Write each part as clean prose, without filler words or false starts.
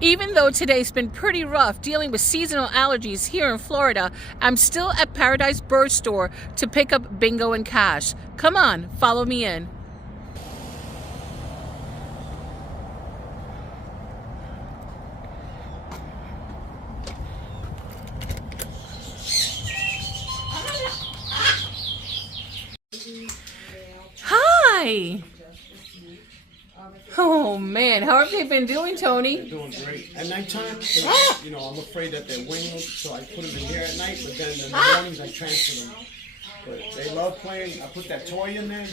Even though today's been pretty rough dealing with seasonal allergies here in Florida, I'm still at Parrotdise Bird Store to pick up Bingo and Cash. Come on, follow me in. Hi. Oh man, how have they been doing, Tony? They're doing great. At nighttime, I'm afraid that they're winged, so I put them in here at night, but then in the mornings I transfer them. But they love playing. I put that toy in there,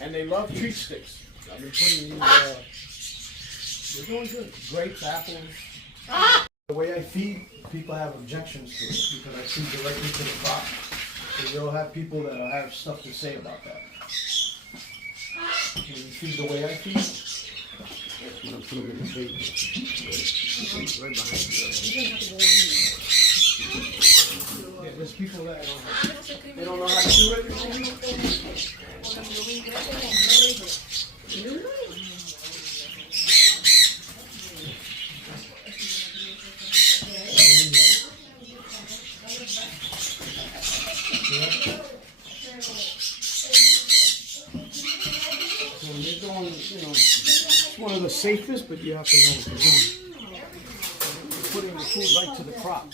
and they love treat sticks. I've been putting these, they're doing good. Grapes, apples. The way I feed, people have objections to it, because I feed directly to the crop. So you'll have people that'll have stuff to say about that. When you feed the way I feed, I'm gonna put them in the bait. Right behind you. Yeah, there's people that they don't know how to do it. So they're going, it's one of the safest, but you have to know what you're doing. You're putting the food right to the crop.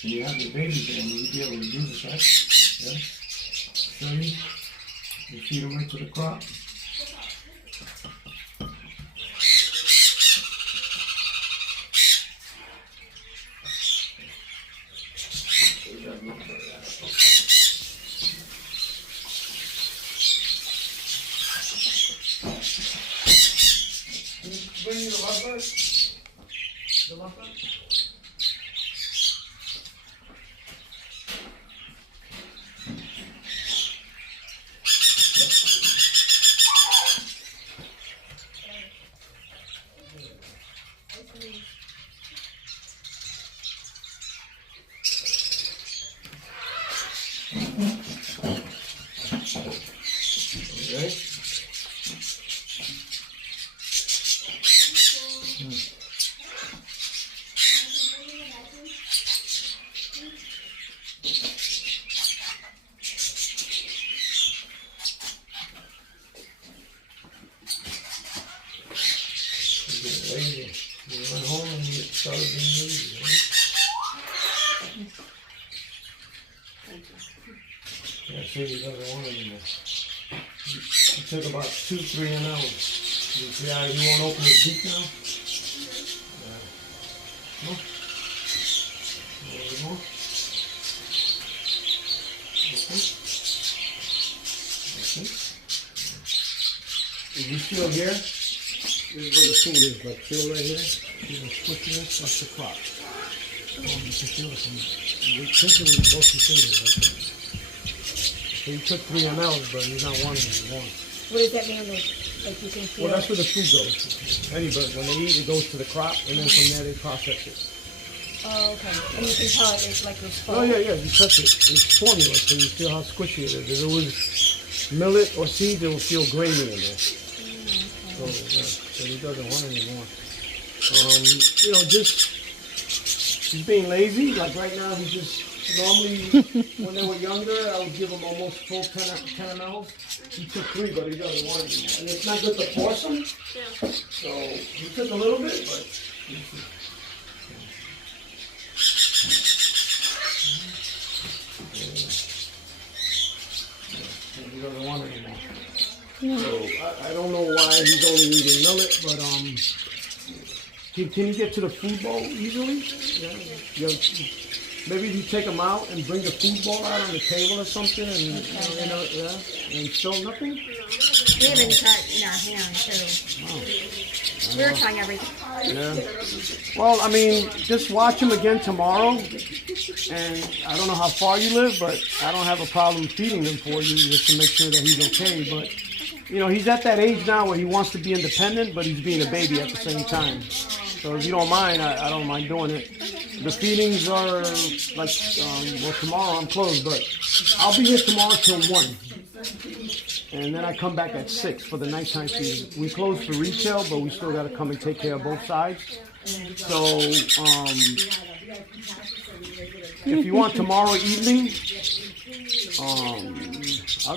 You have your baby there, and you'll be able to do this, right? Yeah? Show you? You feed them right to the crop. Bring you the lovebird? The lovebird? Okay. You went home and you started being lazy, right? Yeah, see, he doesn't want it anymore. It took about 2-3 ml. You see how he won't open his beak now? Yeah. No? A little bit more? Okay. Okay. If you feel here, this is where the food is, like feel right here. You know, squishiness, that's the crop. You can feel it from you're pinching with both your fingers right there. So you took 3 ml, but he's not wanting it anymore. What does that mean? Like you can feel? Well, that's where the food goes. Any bird, when they eat, it goes to the crop, and then from there they process it. Oh, okay. And you can tell it's like it's full. Oh yeah, yeah. You touch it. It's formula, so you feel how squishy it is. If it was millet or seeds, it will feel grainy in there. So yeah, so he doesn't want it anymore. You know, just he's being lazy. Like right now, he's just normally when they were younger, I would give him almost full 10 ml. He took 3, but he doesn't want it anymore. And it's not good to force him. Yeah. So he took a little bit, but. He doesn't want it anymore. Yeah. So I don't know why he's only eating millet, but can you get to the food bowl easily? Yeah. Maybe you take him out and bring the food bowl out on the table or something, and and still nothing. We haven't tried our hand too. Oh. We were trying everything. Yeah. Well, I mean, just watch him again tomorrow. And I don't know how far you live, but I don't have a problem feeding him for you just to make sure that he's okay. But, you know, he's at that age now where he wants to be independent, but he's being a baby at the same time. So if you don't mind, I don't mind doing it. The feedings are like, well, tomorrow I'm closed, but I'll be here tomorrow till 1. And then I come back at 6 for the nighttime feeding. We close for retail, but we still got to come and take care of both sides. So, if you want tomorrow evening,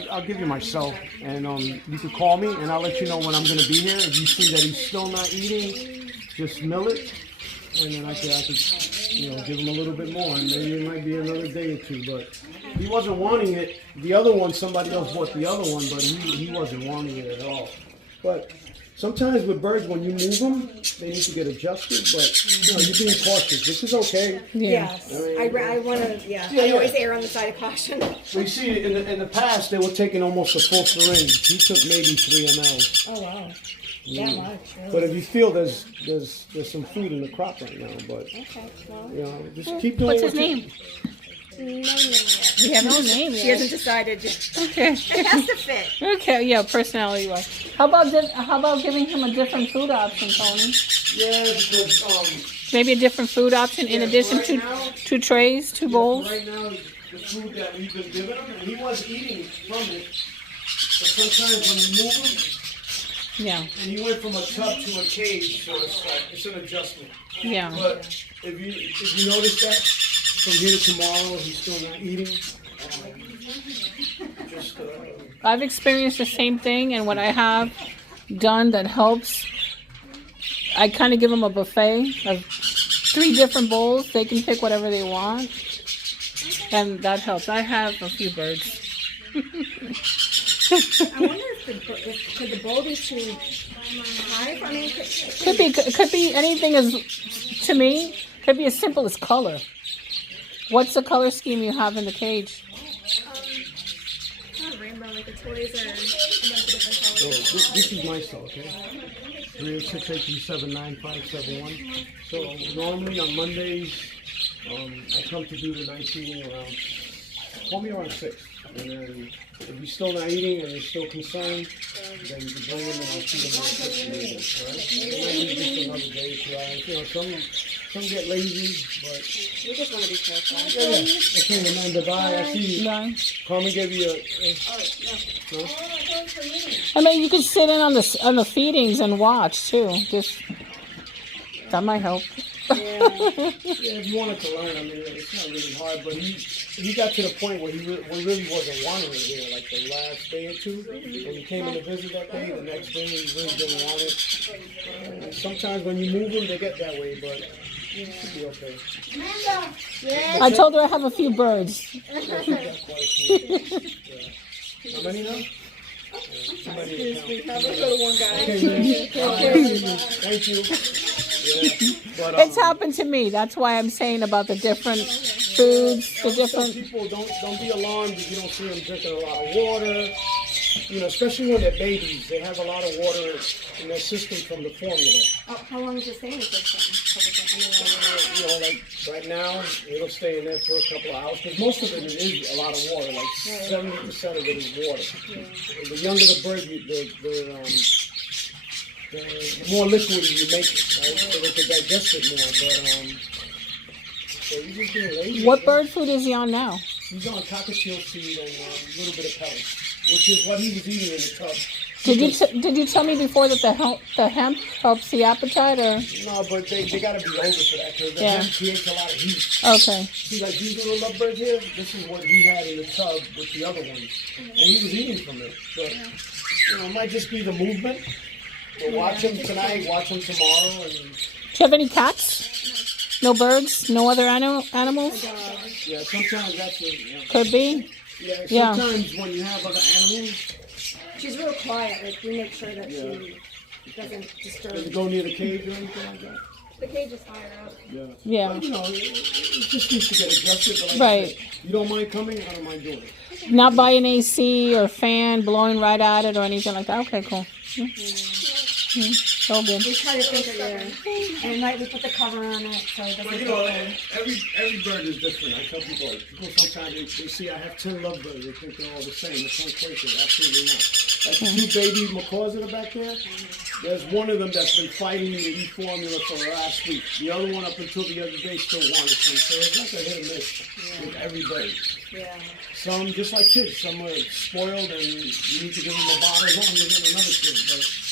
I'll give you my cell, and you can call me, and I'll let you know when I'm going to be here. If you see that he's still not eating, just mill it, and then I could give him a little bit more, and maybe it might be another day or 2. But he wasn't wanting it. The other one, somebody else bought the other one, but he wasn't wanting it at all. But sometimes with birds, when you move them, they need to get adjusted, but you know, you're being cautious. This is okay. Yes. I want to, I always err on the side of caution. So you see, in the past, they were taking almost a full syringe. He took maybe 3 ml. Oh, wow. That much. Really. But if you feel there's some food in the crop right now, but Okay, well, you know, just keep doing What's what his name? no name yet. We have no name She yet. hasn't decided yet. Okay. It has to fit. Okay, yeah, personality wise. How about giving him a different food option, Tony? Yeah, because Maybe a different food option in addition right to now- 2 trays, 2 bowls? right now the food that we've been giving him, and he was eating from it. But sometimes when you move him, Yeah, and he went from a tub to a cage, so it's an adjustment. yeah. But if you notice that from here to tomorrow, he's still not eating. Just I've experienced the same thing, and what I have done that helps, I kind of give them a buffet of 3 different bowls. They can pick whatever they want, and that helps. I have a few birds. I wonder if could the bowl be too high? I mean, Could be anything as, to me, could be as simple as color. What's the color scheme you have in the cage? not rainbow, like the toys are a bunch of different so colors. this is my cell, okay? 386-837-9571. So normally on Mondays, I come to do the night feeding around. Call me around 6, and then if you're still not eating and you're still concerned, then you can bring them and I'll feed them in 6 minutes. All right? It might be just another day, 2 hours. You know, some get lazy, but We just want to be careful. yeah. Okay, Amanda, bye. I see you. No. Carmen gave you a. No? I mean, you could sit in on the feedings and watch too. Just that might help. Yeah, if you wanted to learn, I mean, it's not really hard, but he got to the point where he really wasn't wanting it here, like the last day or 2. When he came in to visit that day, the next day he really didn't want it. And sometimes when you move them, they get that way, but it should be okay. I told her I have a few birds. Yeah, she's got quite a few. Yeah. How many now? Too many to count. Okay, man. Thank you. Yeah, but, It's happened to me. That's why I'm saying about the different foods, the Some different. people don't be alarmed if you don't see them drinking a lot of water. You know, especially when they're babies, they have a lot of water in their system from the formula. How long is the staying system? You know, like right now, it'll stay in there for a couple of hours because most of it is a lot of water. Like 70% of it is water. The younger the bird, the more liquid you make it, right? So they can digest it more. But so you just being lazy. What bird food is he on now? He's on cockatiel seed and a little bit of pellets, which is what he was eating in the tub. Did you tell me before that the hemp helps the appetite or? No, but they got to be older for that because the Yeah. hemp creates a lot of heat. Okay. See, like these little lovebirds here, this is what he had in the tub with the other ones. And he was eating from it. But, you know, it might just be the movement. We'll watch him tonight, watch him tomorrow. And Do you have any cats? No birds? No other animals? yeah, sometimes that's what, Could be. yeah, sometimes when you have other animals, She's real quiet. Like we make sure that she doesn't disturb. does it go near the cage or anything like that? The cage is higher up. Yeah. Yeah. But, you know, it just needs to get adjusted. But like Right. I said, you don't mind coming, I don't mind doing it. Not by an AC or fan blowing right at it or anything like that. Okay, cool. So good. We try to think of and at night we put the cover on it so it doesn't But you go know, cold. every bird is different. I tell people, sometimes they see I have 10 lovebirds, they think they're all the same. It's unquestioned, absolutely not. Like the 2 baby macaws that are back there, there's one of them that's been fighting me to eat formula for the last week. The other one up until the other day still wanted some. So it's like a hit or miss with every bird. Yeah. Some, just like kids, some are spoiled and you need to give them a bottle of them, give them another kid.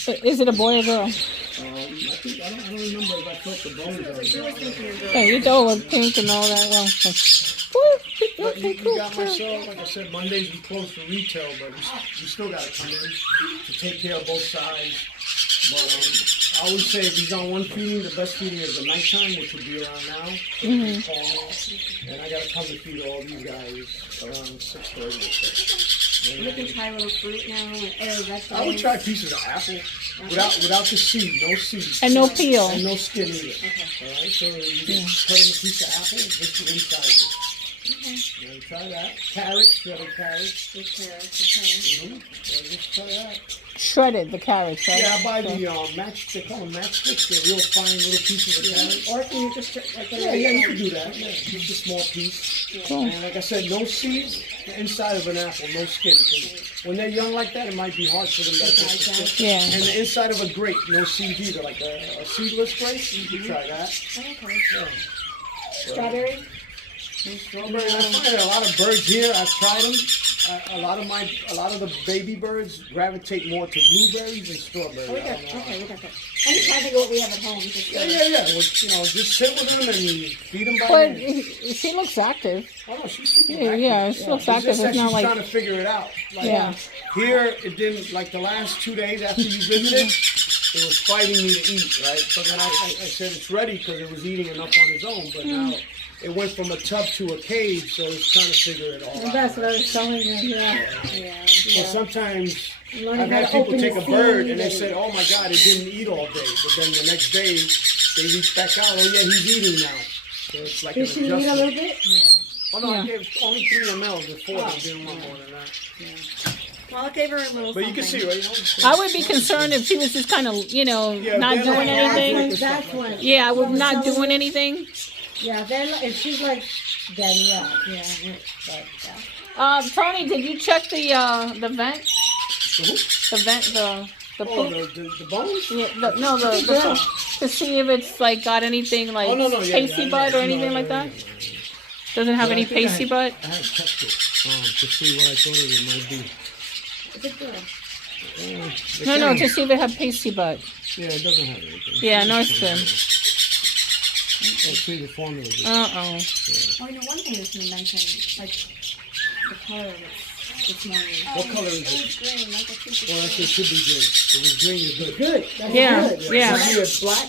But Is it a boy or girl? I don't remember if I felt the bones out. Hey, you know, with pink and all that. Well, But okay, you cool. got myself, like I said, Mondays we close for retail, but we still got to come in to take care of both sides. But I always say if he's on one feeding, the best feeding is the nighttime, which would be around now. And I got to come to feed all these guys around 6:30. We can try little fruit now and vegetables. I would try pieces of apple without the seed, no seed. And no peel. And no skin either. All right, so you can cut them a piece of apple, just the inside of it. Yeah, try that. Carrots, shredded carrots. With carrots, okay. Just try that. Shredded the carrots, right? Yeah, I buy the they call them matchsticks. They're real fine little pieces of carrots. Or can you just like Yeah, you can do that. Yeah, just a small piece. Cool. And like I said, no seeds. The inside of an apple, no skin. Because when they're young like that, it might be hard for them to digest the skin. Yeah. And the inside of a grape, no seeds either. Like a seedless grape, you can try that. Okay. Yeah. Strawberry? Strawberry. I find that a lot of birds here. I've tried them. A lot of the baby birds gravitate more to blueberries than strawberries. Oh, we got that. I'm just trying to think of what we have at home. Just Yeah. Well, just sit with them and feed them by But hand. she looks active. Oh no, she's super Yeah, active. yeah, she looks It's active. just that It's not she's like trying to figure it out. Like, Yeah. Here, it didn't, like the last 2 days after you visited, it was fighting me to eat, right? So then I said it's ready because it was eating enough on its own, but now it went from a tub to a cage, so it's trying to figure it all out. That's what I was telling you. Yeah. So sometimes Learning I've how had to people open take the a bird seed and they said, oh my God, it didn't eat all day. But then the next day, they reach back out, oh yeah, he's eating now. So it's like Did an she eat a adjustment. little bit? Yeah. Oh no, Yeah. I gave only 3 ml before. I didn't want more than that. Well, I gave her a little But you can see, right? I would be concerned if she was just kind of, not they're doing like- anything. That's when. Yeah, I would not doing anything. Yeah, then if she's like, then yeah. But yeah. Tony, did you check the vent? The vent, the Oh, poop? the bones? Yeah, the poop, to see if it's like got anything like Oh, no, yeah, pasty yeah, butt or anything no, like yeah, that. Doesn't have But any I think pasty butt. I had checked it to see what I thought it might be. Is it good? No, to see if it had pasty butt. Yeah, it doesn't have anything. Yeah, no, it's good. Let's see the formula. Uh-oh. Oh, one thing that you mentioned, like the color this morning. What color is it? Green, like a piece of Well, it should be green. If it's green, you're good. Good. That's Yeah, good. yeah. If it's black, then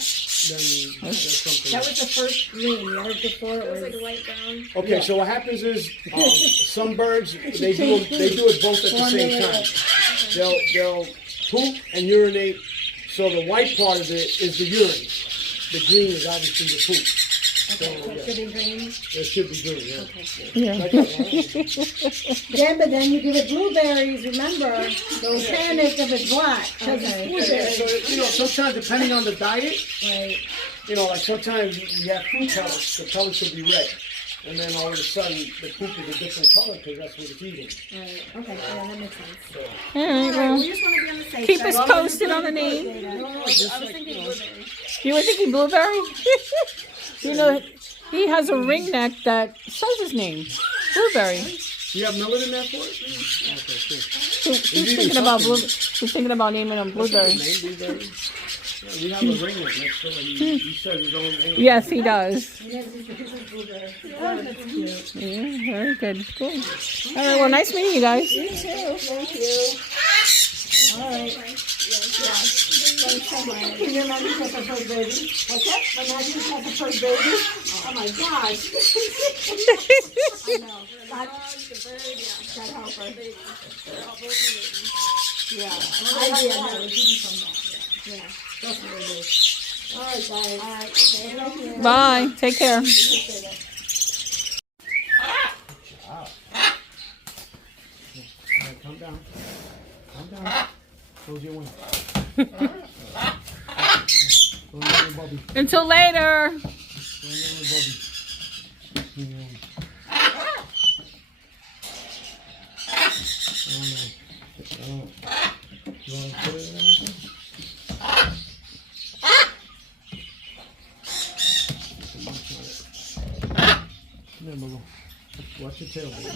there's something. That was the first green. The other before it was like light brown. Okay, so what happens is some birds they do it both at the same time. They'll poop and urinate. So the white part of it is the urine. The green is obviously the poop. Okay, so it should be green. It should be green, yeah. Okay. Yeah. Like that, Yeah, but then you give it blueberries. Remember, don't panic if it's black. Okay. right? So sometimes depending on the diet, Right. like sometimes we have food pellets. The pellets should be red. And then all of a sudden, the poop is a different color because that's what it's eating. Right. Okay. Yeah, that makes sense. All right, Alright, well, we just want to be on the safe keep side. us posted on the name. You were thinking blueberry? He has a ring neck that says his name, Blueberry. You have melon in there for it? Okay, cool. He's thinking about He's thinking about naming him Blueberry. That's a good name, Blueberry. Yeah, we have a ring next to it. He says his own name. Yes, he does. Oh, that's cute. Yeah, very good. Cool. All right, well, nice meeting you guys. You too. Thank you. All right. Can you imagine that's her first baby? What's that? Imagine that's her first baby? Oh my gosh. I know. That help her. Yeah. That's really good. All right, guys. All right. Thank you. Bye. Take care. Calm down. Calm down. Close your window. Close your bubby. Until later. Close your bubby. You want to put it in there? Come here, Bubba. Watch your tail, baby.